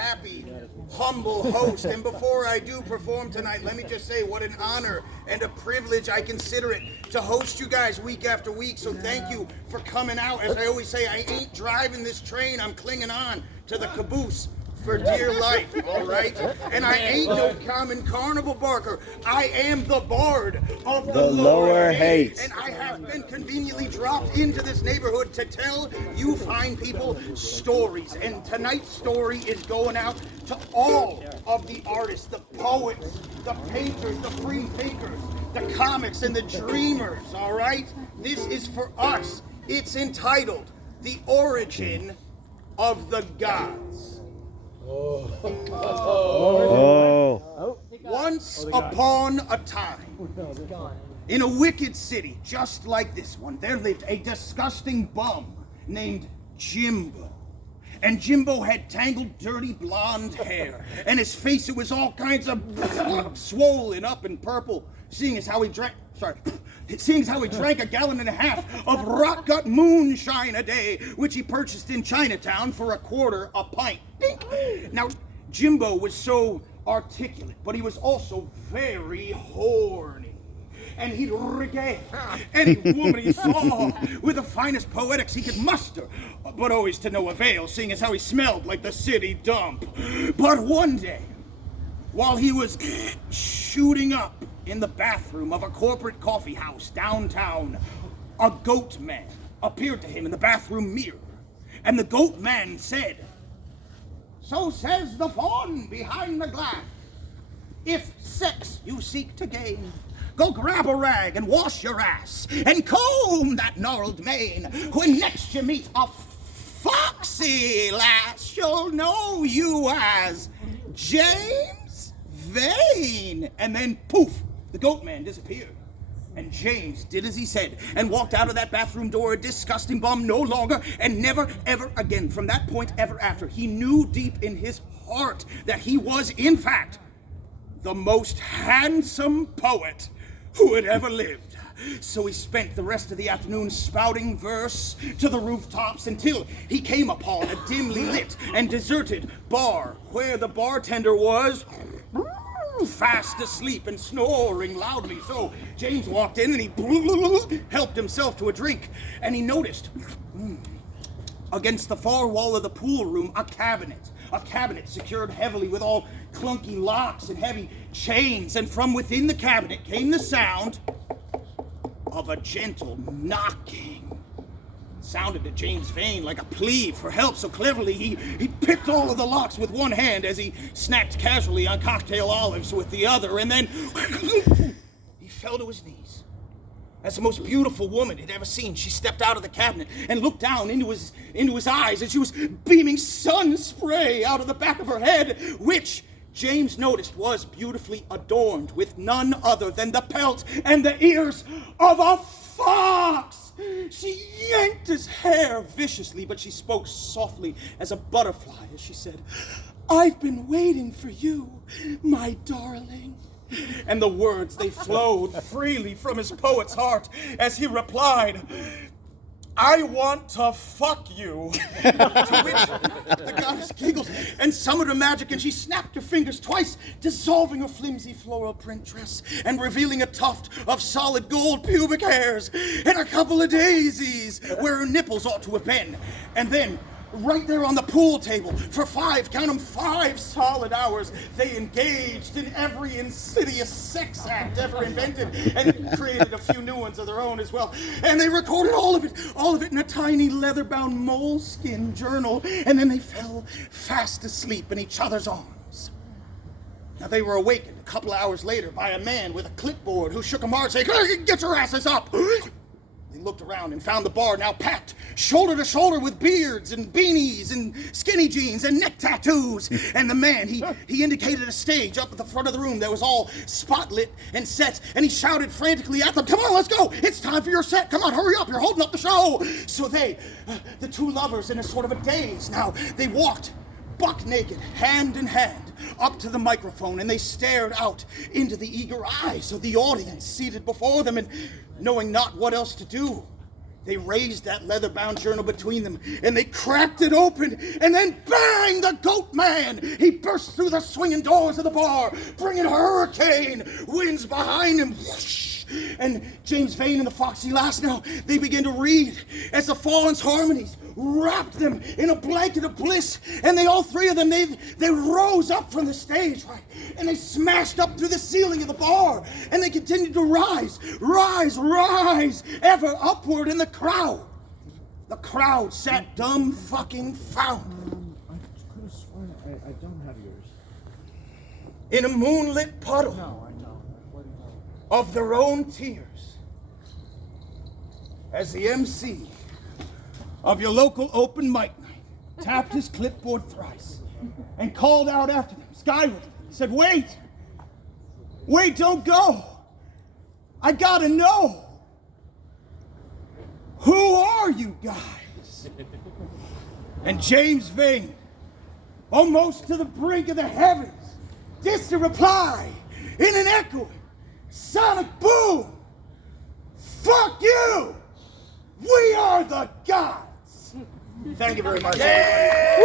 happy, humble host. And before I do perform tonight, let me just say what an honor and a privilege I consider it to host you guys week after week. So thank you for coming out. As I always say, I ain't driving this train. I'm clinging on to the caboose for dear life, all right? And I ain't no common carnival barker. I am the bard of the Lower Haight. And I have been conveniently dropped into this neighborhood to tell you fine people stories. And tonight's story is going out to all of the artists, the poets, the painters, the free thinkers, the comics, and the dreamers, all right? This is for us. It's entitled The Origin of the Gods. Once upon a time, in a wicked city just like this one, there lived a disgusting bum named Jimbo. And Jimbo had tangled, dirty blonde hair, and his face, it was all kinds of swollen up and purple, seeing as how he drank a gallon and a half of rock gut moonshine a day, which he purchased in Chinatown for $0.25 a pint. Now, Jimbo was so articulate, but he was also very horny. And he'd regale any woman he saw with the finest poetics he could muster, but always to no avail, seeing as how he smelled like the city dump. But one day, while he was shooting up in the bathroom of a corporate coffee house downtown, a goat man appeared to him in the bathroom mirror. And the goat man said, "So says the fawn behind the glass. If sex you seek to gain, go grab a rag and wash your ass and comb that gnarled mane. When next you meet a foxy lass, you'll know you as James Vane." And then poof, the goat man disappeared. And James did as he said and walked out of that bathroom door a disgusting bum no longer, and never ever again from that point ever after. He knew deep in his heart that he was in fact the most handsome poet who had ever lived. So he spent the rest of the afternoon spouting verse to the rooftops until he came upon a dimly lit and deserted bar where the bartender was fast asleep and snoring loudly. So James walked in and he helped himself to a drink, and he noticed against the far wall of the pool room a cabinet secured heavily with all clunky locks and heavy chains, and from within the cabinet came the sound of a gentle knocking. Sounded to James Vane like a plea for help, so cleverly he picked all of the locks with one hand as he snacked casually on cocktail olives with the other, and then he fell to his knees. As the most beautiful woman he'd ever seen, she stepped out of the cabinet and looked down into his eyes, and she was beaming sun spray out of the back of her head, which James noticed was beautifully adorned with none other than the pelt and the ears of a fox. She yanked his hair viciously, but she spoke softly as a butterfly as she said, "I've been waiting for you, my darling." And the words, they flowed freely from his poet's heart as he replied, "I want to fuck you." To which the goddess giggled and summoned her magic, and she snapped her fingers twice, dissolving her flimsy floral print dress and revealing a tuft of solid gold pubic hairs and a couple of daisies where her nipples ought to have been. And then, right there on the pool table, for 5 solid hours, they engaged in every insidious sex act ever invented, and created a few new ones of their own as well. And they recorded all of it in a tiny leather-bound moleskin journal, and then they fell fast asleep in each other's arms. Now, they were awakened a couple of hours later by a man with a clipboard who shook them hard, saying, "Get your asses up!" They looked around and found the bar now packed, shoulder to shoulder with beards and beanies and skinny jeans and neck tattoos. And the man, he indicated a stage up at the front of the room that was all spotlit and set, and he shouted frantically at them, "Come on, let's go! It's time for your set! Come on, hurry up! You're holding up the show!" So they, the two lovers in a sort of a daze now, they walked buck naked, hand in hand, up to the microphone, and they stared out into the eager eyes of the audience seated before them, and knowing not what else to do, They raised that leather-bound journal between them, and they cracked it open, and then bang, the goat man! He burst through the swinging doors of the bar, bringing hurricane winds behind him. Whoosh! And James Vane and the Foxy Lasnell, they began to read as the Fallen's harmonies wrapped them in a blanket of bliss, and they all three of them, they rose up from the stage, right? And they smashed up through the ceiling of the bar, and they continued to rise, ever upward, and the crowd sat dumb fucking found. I could have sworn I don't have yours. In a moonlit puddle. No, I know. Of their own tears, as the MC of your local open mic night tapped his clipboard thrice and called out after them, skyward, said, wait, don't go. I gotta know. Who are you guys? And James Vane, almost to the brink of the heavens, dissed a reply in an echoing sonic boom. Fuck you! We are the gods! Thank you very much. Yeah.